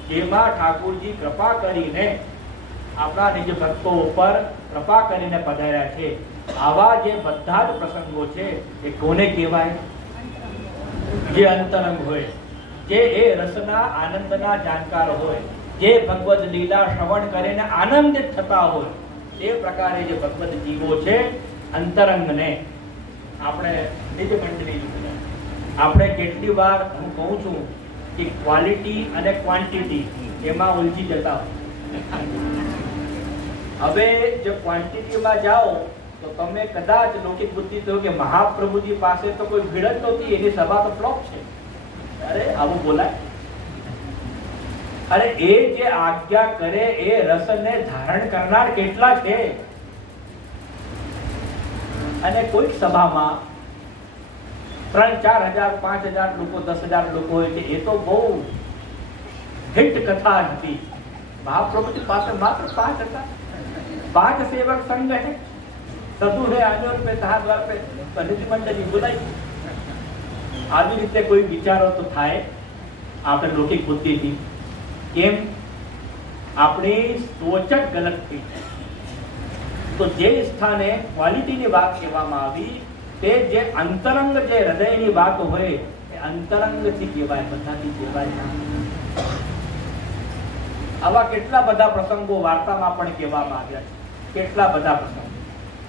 જેમાં ઠાકોરજી કૃપા કરીને આપણા નિજ ભક્તો ઉપર કૃપા કરીને પધાર્યા છે. આવા જે બધા જ પ્રસંગો છે એ કોને કહેવાય? જે અંતરંગ હોય, જે એ રસના આનંદના જાણકાર હોય, જે ભગવદ લીલા શ્રવણ કરીને આનંદિત થતા હોય, તે પ્રકારે જે ભગવદ જીવો છે અંતરંગને આપણે નિજ મંડળી. આપણે કેટલી વાર હું કહું છું કે ક્વોલિટી અને ક્વોન્ટિટી એમાં ઉલજી જતા હોય. હવે જો ક્વોન્ટિટીમાં જાઓ તો તમે કદાચ લૌકિક બુદ્ધિ તો કે મહાપ્રભુજી પાસે તો કોઈ ભીડ જ નહોતી, એની સભા તો ફ્લોપ છે. અરે આવું બોલાય? અરે એ જે આજ્ઞા કરે એ રસને ધારણ કરનાર કેટલા છે? અને કોઈક સભામાં 3-4 હજાર 5,000 લોકો 10,000 લોકો હોય કે એ તો બહુ હિટ કથા હતી. મહાપ્રભુજી પાસે માત્ર 5 હતા. 5 સેવક સંગ હે, સદુ હે આંજોર पे तहा द्वार पे निज मंडली बुलाई. આવી રીતે કોઈ વિચારો તો થાય આપણે લૌકિક બુદ્ધિથી. કેમ? આપણી સોચ જ ગલત થઈ. તો જે સ્થાને ક્વોલિટીની વાત કહેવામાં આવી તે જે અંતરંગ જે હૃદયની વાત હોય એ અંતરંગથી કહેવાય, બધાથી કહેવાય. આવા કેટલા બધા પ્રસંગો વાર્તામાં પણ કહેવામાં આવ્યા છે. કેટલા બધા પ્રસંગો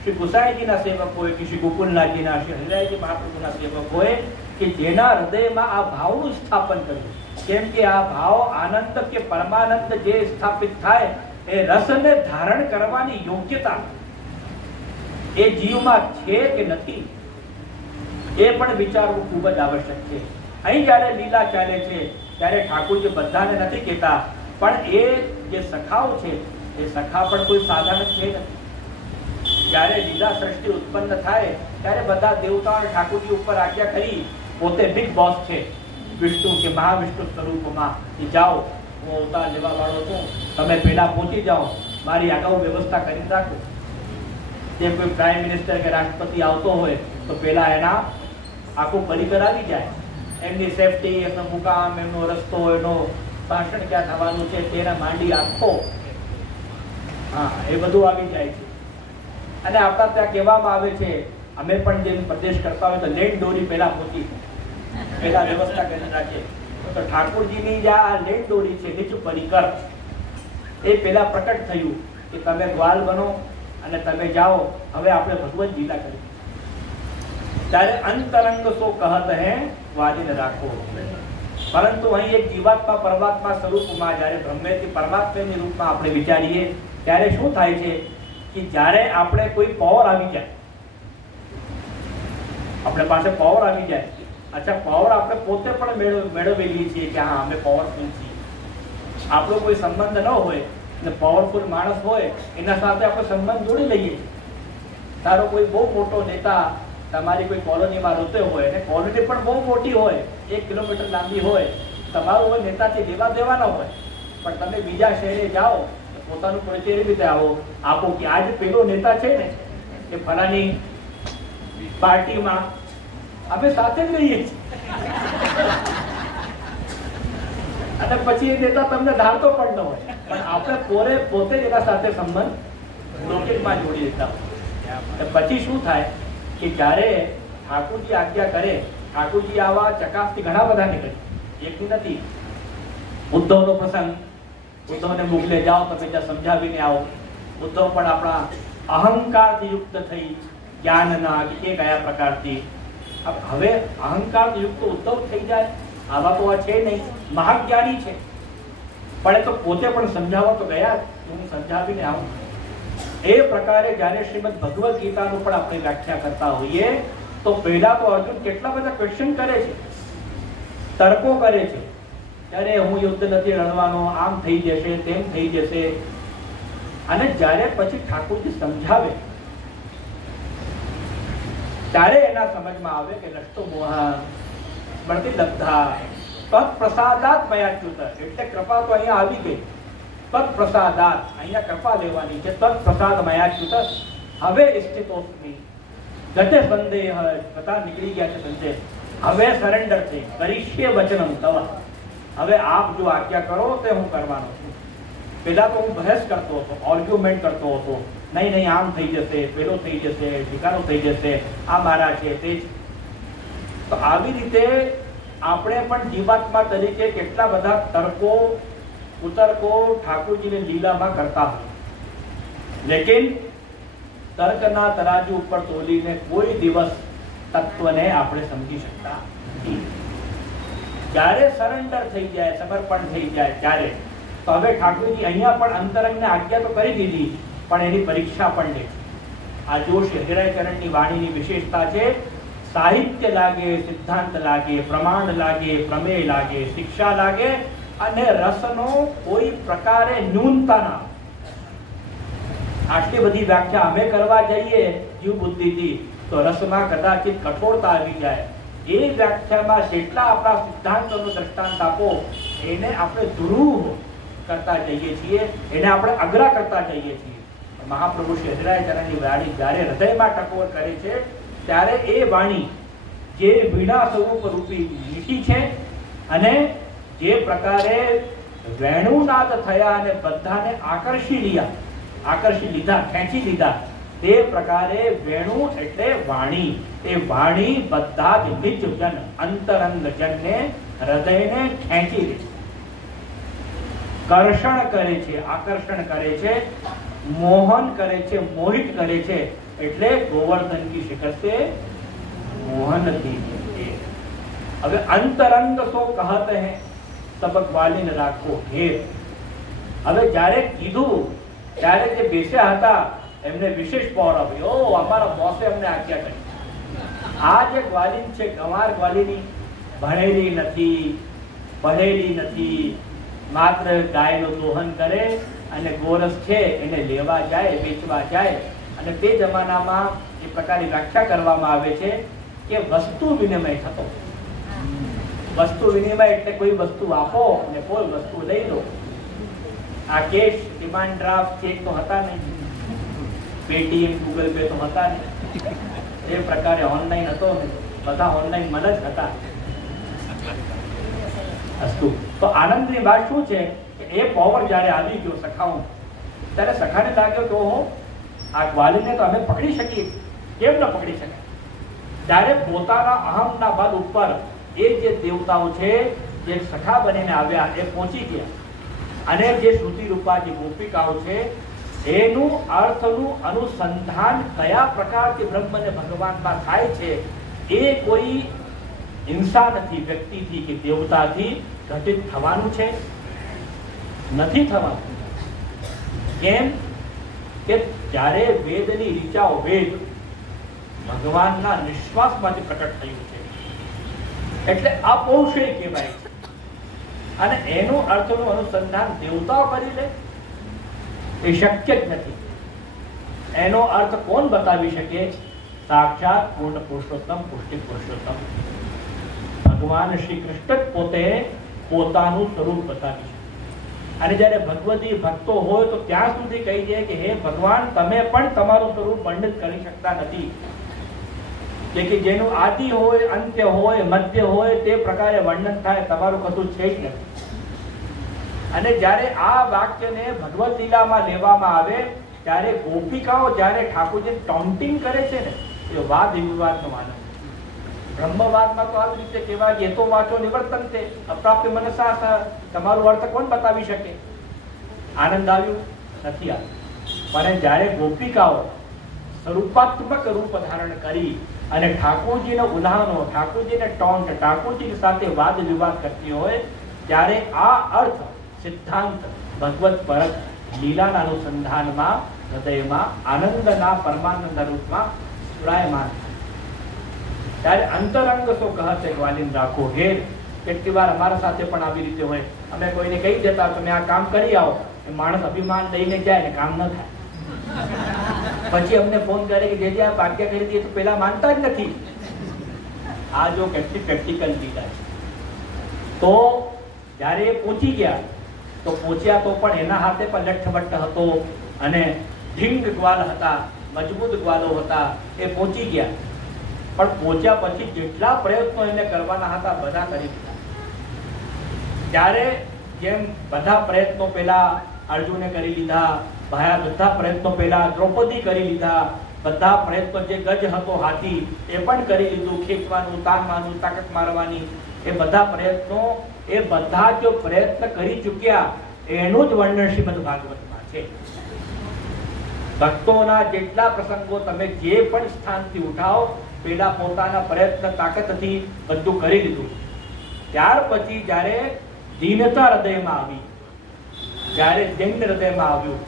શ્રી ગુસાઈજીના સેવક હોય કે શ્રી ગોકુલનાથજીના, શ્રી હરિરાયજી મહાપ્રભુના સેવક હોય કે જેના હૃદયમાં આ ભાવનું સ્થાપન કર્યું. કેમ કે આ ભાવ આનંદ કે પરમાનંદ જે સ્થાપિત થાય એ રસને ધારણ કરવાની યોગ્યતા એ જીવમાં છે કે નથી એ પણ વિચારવું ખૂબ જ આવશ્યક છે. અહીં જયારે લીલા ચાલે છે ત્યારે ઠાકોરજી બધાને નથી કહેતા, પણ એ જે સખાઓ છે એ સખા પણ કોઈ સાધારણ છે નથી. જ્યારે લીલા સૃષ્ટિ ઉત્પન્ન થાય ત્યારે બધા દેવતાઓ ઠાકોરજી ઉપર આજ્ઞા કરી, પોતે બિગ બોસ છે વિષ્ણુ કે મહાવિષ્ણુ સ્વરૂપમાં, કે જાઓ હું અવતાર લેવા વાળો છું, તમે પહેલા પહોંચી જાઓ, મારી અગાઉ વ્યવસ્થા કરીને રાખો. જે કોઈ પ્રાઇમ મિનિસ્ટર કે રાષ્ટ્રપતિ આવતો હોય તો પહેલા એના આખું પરિકર આવી જાય, એમની સેફટી, એમનો મુકામ, એમનો રસ્તો, એનો ભાષણ ક્યાં થવાનું છે તેના માંડી આખો એ બધું આવી જાય છે. અને આપણા ત્યાં કહેવામાં આવે છે, અમે પણ જેમ પ્રદેશ કરતા હોય તો લેન્ડ દોરી પહેલા પહોંચી, પહેલા વ્યવસ્થા કરીને રાખીએ. તો ઠાકોરજીની જે આ લેન્ડ દોરી છે, નીચું પરિકર, એ પહેલા પ્રકટ થયું કે તમે ગ્વાલ બનો અને તમે જાઓ, હવે આપણે ભગવત લીલા કરી. ત્યારે અંતરંગ સો કહત હે વાદીને રાખો. પરંતુ અહીં એક જીવાત્મા પરમાત્મા સ્વરૂપમાં જ્યારે બ્રહ્મેથી પરમાત્માની રૂપમાં આપણે વિચારીએ ત્યારે શું થાય છે કે જ્યારે આપણે કોઈ પાવર આવી જાય, આપણે પાસે પાવર આવી જાય, અચ્છા પાવર આપણે પોતે પણ મેળવેલી છીએ કે હા અમે પાવરફુલ છીએ. આપણો કોઈ સંબંધ ન હોય ને પાવરફુલ માણસ હોય એના સાથે આપણે સંબંધ જોડી લઈએ છીએ. તારો કોઈ બહુ મોટો નેતા તમારી કોઈ કોલોનીમાં રહેતો હોય અને કોલોની પણ બહુ મોટી હોય, 1 કિલોમીટર લાંબી હોય, તમારું કોઈ નેતાથી લેવા દેવાના હોય, પણ તમે બીજા શહેરે જાઓ પોતાનું પરિચય એવી રીતે આપો કે આજ પેલો નેતા છે ને એ ફલાની પાર્ટીમાં અમે સાથે જ રહીએ છીએ, અને પછી એ નેતા તમને ધારતો પણ ન હોય, પણ આપણે પોતે જ એના સાથે સંબંધ લૌકિકમાં જોડી દેતા હોય. પછી શું થાય કે જ્યારે ઠાકોરજી આજ્ઞા કરે, ઠાકોરજી આવા ચકાસથી ઘણા બધા નીકળે, એકની નથી. ઉદ્ધવનો પ્રસંગ, ઉદ્ધવને મોકલે જાઓ તમે ત્યાં સમજાવીને આવો. ઉદ્ધવ પણ આપણા અહંકારથી યુક્ત થઈ, જ્ઞાનના કે કયા પ્રકારથી. હવે અહંકાર યુક્ત ઉદ્ધવ થઈ જાય આવા તો આ છે નહીં, મહાજ્ઞાની છે, પણ એ તો પોતે પણ સમજાવવા તો ગયા, હું સમજાવીને આવું. એ પ્રકારે જ્યારે શ્રીમદ ભગવદ ગીતાનું પણ આપણે વ્યાખ્યા કરતા હોઈએ તો પહેલા તો અર્જુન કેટલા બધા ક્વેશ્ચન કરે છે, તર્કો કરે છે, ત્યારે હું યુદ્ધ નથી લડવાનો, આમ થઈ જશે, તેમ થઈ જશે. અને જ્યારે પછી ઠાકોરજી સમજાવે ત્યારે એના સમજમાં આવે કે નષ્ટો મોહ સ્મૃતિ લબ્ધા તત્પ્રસાદાત મયાચ્યુત. એટલે કૃપા તો અહીંયા આવી ગઈ, તત્પ્રસાદાત, અહીંયા કૃપા લેવાની છે, તત્પ્રસાદ મયાચ્યુત. હવે સ્થિતોસ્મિ ગતે સંદેહ, બધા નીકળી ગયા છે સંદેહ, હવે સરેન્ડર થઈ, કરીશ્ય વચનમ તવ, હવે આપ જો આજ્ઞા કરો તે હું કરવાનો છું. પેલા તો હું બહેસ કરતો હતો, આર્ગ્યુમેન્ટ કરતો હતો, નહીં નહીં આમ થઈ જશે, પેલો થઈ જશે, ઠીકાનો થઈ જશે, આ મારા છે તે જ. તો આવી રીતે આપણે પણ જીવાત્મા તરીકે કેટલા બધા તર્કો ઉતર્કો ઠાકોરજીની લીલામાં કરતા હોય, લેકિન તર્કના તરાજુ ઉપર તોલીને કોઈ દિવસ તત્વને આપણે સમજી શકતા નથી. જ્યારે સરેન્ડર થઈ જાય, સમર્પણ થઈ જાય ત્યારે તો હવે ઠાકોરજી અહીંયા પણ અંતરંગને આજ્ઞા તો કરી દીધી, પણ એની પરીક્ષા પણ લે. આ જોશ હિરાચરણની વાણીની વિશેષતા છે. સાહિત્ય લાગે, સિદ્ધાંત લાગે, પ્રમાણ લાગે, પ્રમેય લાગે, શિક્ષા લાગે, અને રસનો કોઈ પ્રકારે ન્યૂનતા ના. આટલી બધી વ્યાખ્યા અમે કરવા જઈએ જીવ બુદ્ધિથી તો રસમાં કદાચિત કઠોરતા આવી જાય. એ વ્યાખ્યામાં જેટલા આપણા સિદ્ધાંતોનું દ્રષ્ટાંત આપો એને આપણે ધ્રુવ કરતા જઈએ છીએ, એને આપણે અગ્રા કરતા જઈએ છીએ. મહાપ્રભુ શ્રી હરિરાયચરણની વાણી જ્યારે હૃદયમાં ટકોર કરે છે ત્યારે એ વાણી જે વીણા સ્વરૂપ રૂપી મીઠી છે અને જે પ્રકારે વેણુનાદ થયા અને બધાને આકર્ષી લીધા, ખેંચી લીધા, તે પ્રકારે વેણુ એટલે વાણી. એ વાણી બધા જ નિજ જન, અંતરંગ જનને, હૃદયને ખેંચી લે છે, કર્ષણ કરે છે, આકર્ષણ કરે છે, મોહન કરે છે, મોહિત કરે છે. એટલે ગોવર્ધન કી શિખર સે મોહન થી. હવે અંતરંગ સો કહત હે તબ ગ્વાલીન રાખો હે. હવે જ્યારે કીધું ત્યારે જે બેસ્યા હતા એમને વિશેષ પહોર આપ્યો. અમારા બોસે અમને આજ્ઞા કરી. આ જે ગ્વાલીન છે, ગંવાર ગ્વાલીની, ભણેલી નથી, પઢેલી નથી, માત્ર ગાયનું દોહન કરે અને ગોરસ છે એને લેવા જાય, વેચવા જાય. અને તે જમાનામાં એ પ્રકારની વ્યાખ્યા કરવામાં આવે છે કે વસ્તુ વિનિમય થતો. વસ્તુ વિનિમય એટલે કોઈ વસ્તુ આપો અને કોઈ વસ્તુ લઈ લો. આ કેશ, ડિમાન્ડ ડ્રાફ્ટ, ચેક તો હતા નહીં, પેટીએમ, ગૂગલ પે તો હતા નહીં, એ પ્રકારે ઓનલાઈન હતો ને, બધા ઓનલાઈન મન જ હતા. અસ્તુ. તો આનંદની વાત શું છે કે એ પાવર જ્યારે આવી ગયો સખાઓ, ત્યારે સખાને લાગ્યો તો આ ગ્વાલીને તો અમે પકડી શકીએ, કેમ ન પકડી શકાય? ત્યારે પોતાના અહમના બળ ઉપર એ જે દેવતાઓ છે જે સખા બનીને આવ્યા એ પહોંચી ગયા અને જે શ્રુતિ રૂપા જે ગોપિકાઓ છે એનું અર્થનું અનુસંધાન કયા પ્રકારથી બ્રહ્મ અને ભગવાનમાં થાય છે એ કોઈ ઇન્સાનથી, વ્યક્તિથી કે દેવતાથી ઘટિત થવાનું છે? નથી થવાનું. કેમ કે જ્યારે વેદની ઋચાઓ, વેદ ભગવાનના નિશ્વાસમાંથી પ્રકટ થયું છે એટલે અપૌષેય કહેવાય છે. અને એનું અર્થનું અનુસંધાન દેવતાઓ કરી લે એ શક્ય જ નથી. એનો અર્થ કોણ બતાવી શકે? સાક્ષાત પૂર્ણ પુરુષોત્તમ, પુષ્ટિ પુરુષોત્તમ ભગવાન શ્રી કૃષ્ણ પોતે પોતાનું સ્વરૂપ બતાવી શકે. અને જ્યારે ભગવતી ભક્તો હોય તો ત્યાં સુધી કહી દે કે હે ભગવાન, તમે પણ તમારું સ્વરૂપ વર્ણિત કરી શકતા નથી. કે જેનું આદિ હોય, અંત્ય હોય, મધ્ય હોય તે પ્રકારે વર્ણન થાય, તમારું કશું છે જ નથી. અને જ્યારે આ વાક્યને ભગવદ લીલામાં લેવામાં આવે ત્યારે ગોપિકાઓ જ્યારે ઠાકોરજી ટોન્ટિંગ કરે છે ને, એ વાદ વિવાદનો માનવ. બ્રહ્મવાદમાં તો આવી રીતે કહેવાય, એ તો વાંચો નિવર્તન છે, અપ્રાપ્ત મનસા, તમારું અર્થ કોણ બતાવી શકે? આનંદ આવ્યું? નથી આવ્યું. પણ જ્યારે ગોપિકાઓ સ્વરૂપાત્મક રૂપ ધારણ કરી અને ઠાકોરજીનો ઉલ્હાનો, ઠાકોરજીને ટોન્ટ, ઠાકોરજી સાથે વાદ વિવાદ કરતી હોય ત્યારે આ અર્થ સિદ્ધાંત ભગવત પરત લીલાના અનુસંધાનમાં હૃદયમાં આનંદના પરમાનંદ રૂપમાં સ્ફુરાયમાન. ત્યારે અંતરંગ સો કહતે ગ્વાલિન રાખો હે. કેટલી વાર અમારા સાથે પણ આવી રીતે હોય, અમે કોઈને કહી દેતા તમે આ કામ કરી આવો, એ માણસ અભિમાન લઈને જાય ને કામ ન થાય. પછી અમને ફોન કરે કે જે આ ભાગ્ય કરી દઈએ તો પેલા માનતા જ નથી. આ જો કેટલી પ્રેક્ટિકલ દીધા છે. તો જ્યારે એ પહોંચી ગયા તો પહોંચ્યા તો પણ એના હાથે પણ લઠ્ઠબટ્ટ હતો અને ઢીંગ ગ્વાલ હતા, મજબૂત ગ્વાલો હતા. એ પહોંચી ગયા, પણ પહોંચ્યા પછી જેટલા પ્રયત્નો એને કરવાના હતા બધા કરી દીધા. ત્યારે જેમ બધા પ્રયત્નો પહેલા અર્જુને કરી લીધા, બધા પ્રયત્નો પહેલા દ્રૌપદી કરી લીધા, બધા પ્રયત્નો જે ગજ હતો હાથી એ પણ કરી લીધું, ખેંચવાનું, તાણવાનું, તાકાત મારવાની, એ બધા પ્રયત્નો, એ બધા જો પ્રયત્ન કરી ચૂક્યા એનું જ વર્ણન શ્રીમદ ભાગવતમાં છે. ભક્તોના જેટલા પ્રસંગો તમે જે પણ સ્થાનથી ઉઠાવો પેલા પોતાના પ્રયત્ન તાકાતથી બધું કરી લીધું. ત્યાર પછી જ્યારે દીનતા હૃદયમાં આવી, જ્યારે દૈન્ય હૃદયમાં આવ્યું,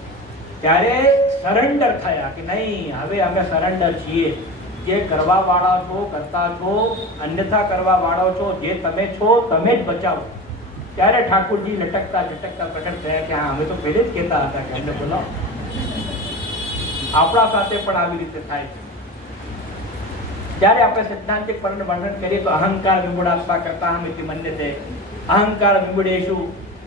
ત્યારે સરેન્ડર થયા કે નહીં હવે અમે સરેન્ડર છીએ. જે કરવા વાળા છો કરતા છો, અન્યથા કરવા વાળા છો, જે તમે છો તમે જ બચાવો. ત્યારે ઠાકોરજી લટકતા લટકતા પ્રકટ થયા કે હા અમે તો પહેલે જ કહેતા હતા કે અમને બોલાવો. આપણા સાથે પણ આવી રીતે થાય છે. જ્યારે આપણે સિદ્ધાંતિક વર્ણન કરીએ તો અહંકાર વિમૂઢાત્મા કરતા હમિતિ મન્યતે, અહંકાર વિમૂઢેષુ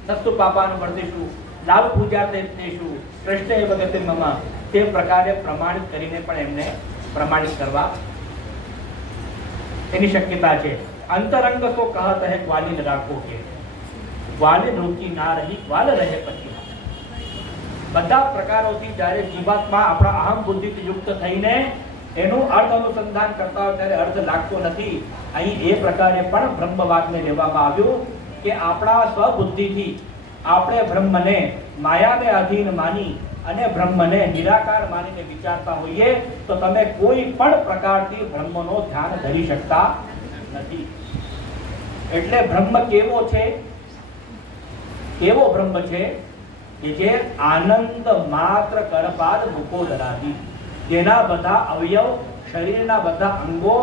સસ્તુ પાપાનું વર્ધેષુ લાભ પૂજા દેશુ કૃષ્ણ એ વગતે મમ, તે પ્રકારે પ્રમાણિત કરીને પણ એમને પ્રમાણિત કરવા એની શક્યતા છે. અંતરંગ સો કહત હે ગ્વાલિન રાખો કે, ગ્વાલિન રૂચિ ના રહી ગ્વાલ રહે પછી. બધા પ્રકારોથી જ્યારે જીવાત્મા આપણા અહમ બુદ્ધિથી યુક્ત થઈને એનું અર્થ અનુસંધાન કરતા હોય ત્યારે અર્થ લાગતો નથી. અહીં એ પ્રકારે પણ બ્રહ્મવાદને લેવામાં આવ્યું કે આપણા સ્વબુદ્ધિથી આપણે બ્રહ્મને માયાને અધીન માની અને બ્રહ્મને નિરાકાર માનીને વિચારતા હોઈએ તો તમે કોઈ પણ પ્રકારથી બ્રહ્મનો ધ્યાન ધરી શકતા નથી. એટલે બ્રહ્મ કેવો છે? કેવો બ્રહ્મ છે કે જે આનંદ માત્ર કરપાદ મુકો ધરાવી, જેના બધા અવયવ, શરીરના બધા અંગો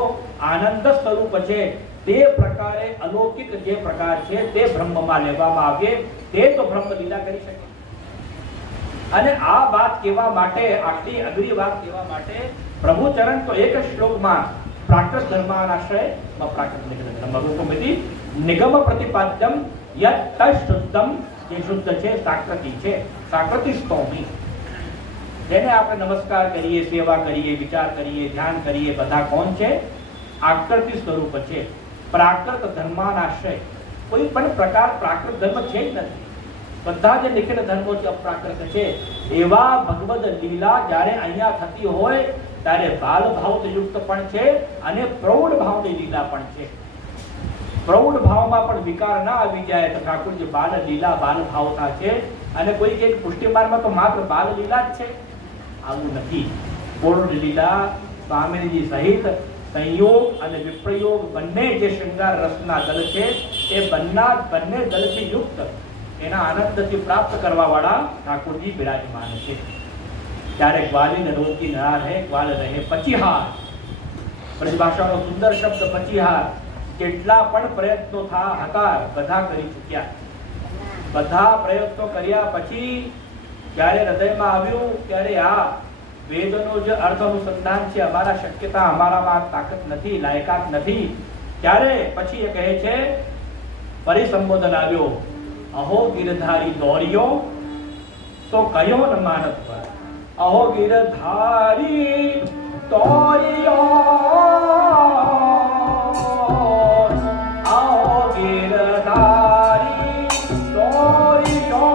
આનંદ સ્વરૂપ છે. તે પ્રકારે અલૌકિક જે પ્રકાર છે તે બ્રહ્મમાં લેવામાં આવે તે તો બ્રહ્મ લીલા કરી શકે. અને આ વાત કહેવા માટે, આટલી અઘરી વાત કહેવા માટે પ્રભુ ચરણ તો એક જ શ્લોકમાં પ્રાકૃત ધર્માનાશ્રય પ્રાકૃત નિગમ પ્રતિપાદ્યમ યત શુદ્ધમ, જે શુદ્ધ છે સાકૃતિ છે, સાકૃતિ સ્તોમી, જેને આપણે નમસ્કાર કરીએ, સેવા કરીએ, વિચાર કરીએ, ધ્યાન કરીએ, બધા કોણ છે? આકૃતિ સ્વરૂપ છે. પ્રાકૃત ધર્માનાશ્રય, કોઈ પણ પ્રકાર પ્રાકૃત ધર્મ છે જ નથી. બધા જે નિખિલ ધર્મો અપ્રાકૃત છે. એવા ભગવદ લીલા જ્યારે અહીંયા થતી હોય ત્યારે બાલ ભાવ યુક્ત પણ છે અને પ્રૌઢ ભાવની લીલા પણ છે. પ્રૌઢ ભાવમાં પણ વિકાર ના આવી જાય તો ઠાકોરજી બાલ લીલા બાલ ભાવતા છે. અને કોઈ કે પુષ્ટિમાર્ગમાં તો માત્ર બાલ લીલા જ છે, આવું નથી. પ્રૌઢ લીલા સ્વામીજી સહિત સંયોગ અને વિપ્રયોગ બંને જે શૃંગાર રસના દલ છે એ બંને દલથી યુક્ત એના આનંદથી પ્રાપ્ત કરવા વાળા ઠાકોરજી બિરાજમાન છે. ત્યારે ગ્વાલિન રોકી ના રહે ગ્વાલ રહે પચીહાર, બ્રજભાષાનો સુંદર શબ્દ પચીહાર. કેટલા પણ પ્રયત્નો હતા બધા કરી ચૂક્યા. બધા પ્રયત્નો કર્યા પછી જ્યારે હૃદયમાં આવ્યું ત્યારે આ વેદનો જે અર્થ અનુસંધાન છે, અમારા શક્યતા, અમારામાં તાકાત નથી, લાયકાત નથી. ત્યારે પછી એ કહે છે, ફરી સંબોધન આવ્યો, અહો ગિરધારી દોર્યો તો કયો ન માનત પર, અહો ગિરધારી દોર્યો, અહો ગિરધારી દોર્યો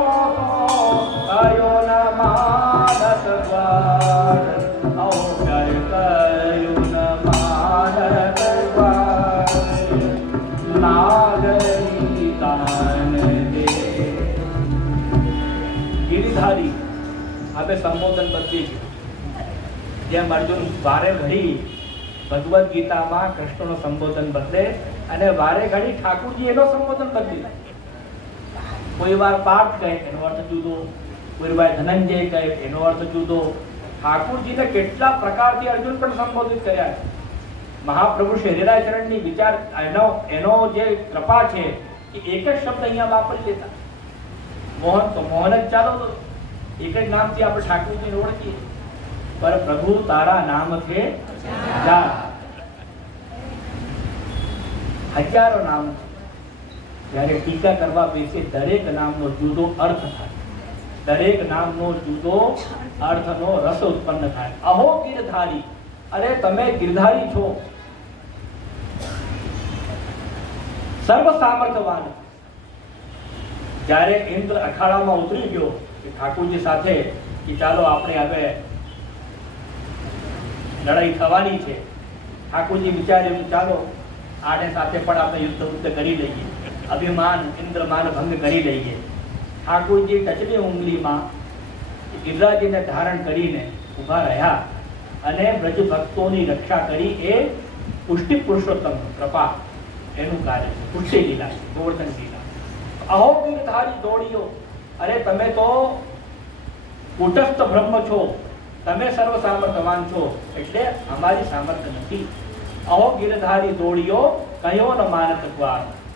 કયો ન માનત પર, અહો કયો ન માનત પર, નાગરી દાન ગિરિધારી. આપણે સંબોધન બદલી છે. જેમ અર્જુન વારે ઘડી ભગવદ ગીતામાં કૃષ્ણનો સંબોધન બદલે અને વારે ઘડી ઠાકોરજી એનો સંબોધન બદલી. કોઈ વાર પાર્થ કહે એનો અર્થ જુદો, વીરભાઈ ધનંજય કહે એનો અર્થ જુદો. ઠાકુરજીને કેટલા પ્રકારથી અર્જુન પણ સંબોધિત કર્યા છે. મહાપ્રભુ શરીરાચરણની વિચાર એનો જે કૃપા છે એ એક જ શબ્દ અહીંયા વાપરી લેતા. મોહન તો મોહન જ ચાલો, તો એક જ નામથી આપણે ઠાકુરજીને ઓળખીએ. પર પ્રભુ તારા નામ છે હજારો નામ. જ્યારે ટીકા કરવા બેસે દરેક નામનો જુદો અર્થ થાય, દરેક નામનો જુદો અર્થનો રસ ઉત્પન્ન થાય. અહો ગિરધારી, અરે તમે ગિરધારી છો, સર્વ સામર્થવાન. જ્યારે ઇન્દ્ર અખાડામાં ઉતરી ગયો ઠાકોરજી સાથે કે ચાલો આપણે હવે લડાઈ થવાની છે, ઠાકોરજી વિચાર્યું કે ચાલો આને સાથે પણ આપણે યુદ્ધ કરી લઈએ, અભિમાન ઇન્દ્રમાન ભંગ કરી લઈએ. ઠાકોરજી ટચલી ઉંગલીમાં ગિરિરાજને ધારણ કરીને ઉભા રહ્યા અને બ્રજ ભક્તોની રક્ષા કરી. એ પુષ્ટિ પુરુષોત્તમ કૃપા એનું કાર્ય છે, પુષ્ટિ લીલા છે, ગોવર્ધન લીલા. અહો ગિરધારી દોડીઓ, અરે તમે તો કુટસ્થ બ્રહ્મ છો, તમે સર્વ સામર્થવાન છો, એટલે અમારી સામર્થ્ય નથી. અહો ગિરધારી દોડીઓ, કયો ન માનત દ્વાર.